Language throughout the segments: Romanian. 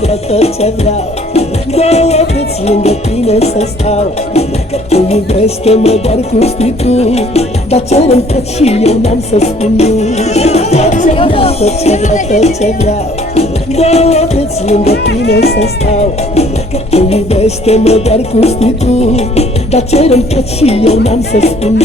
vreo tot ce vreau. Două vieți lângă tine să stau, că tu iubește-mă doar cum știi tu. Dar ce-mi tot și eu n-am să spun nu. Tot ce vreau, tot ce vreau, tot ce vreau. Două vieți lângă tine să stau, că tu iubește-mă doar cum știi tu. Dar ce-mi tot și eu n-am să spun nu.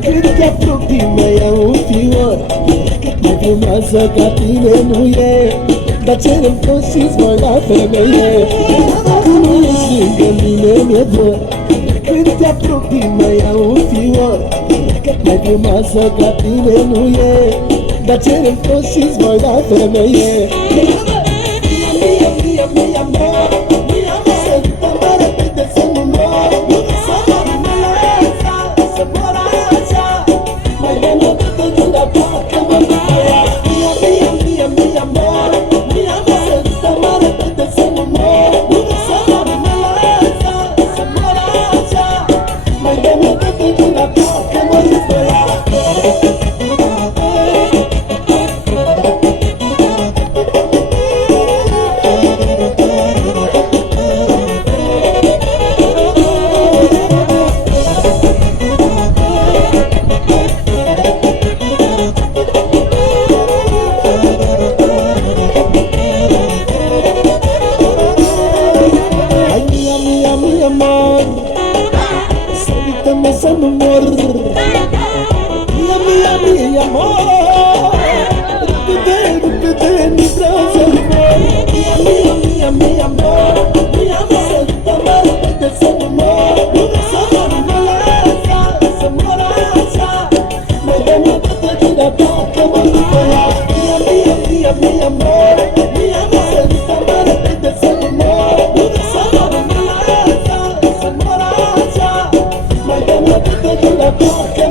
Cât te apropii mai ia un fior, cât mai frumoasă ca tine nu e. Dar ce-mi tot și-ți voi la femeie. Când ești lângă mine mi-e dor, cât te apropii mai ia un fior, cât mai frumoasă ca tine nu e. Dar ce-mi tot și-ți voi la femeie. Să nu mor, mi amor, repede, nu vreau să mor. Mi amor, sărtă-mă repede să nu mor. Să mor, să mor așa, mai dă-mi toată gura ta că mă după ea. Mi amor, sărtă-mă repede să nu mor. Să mor, să mor așa, mai dă-mi toată gura ta.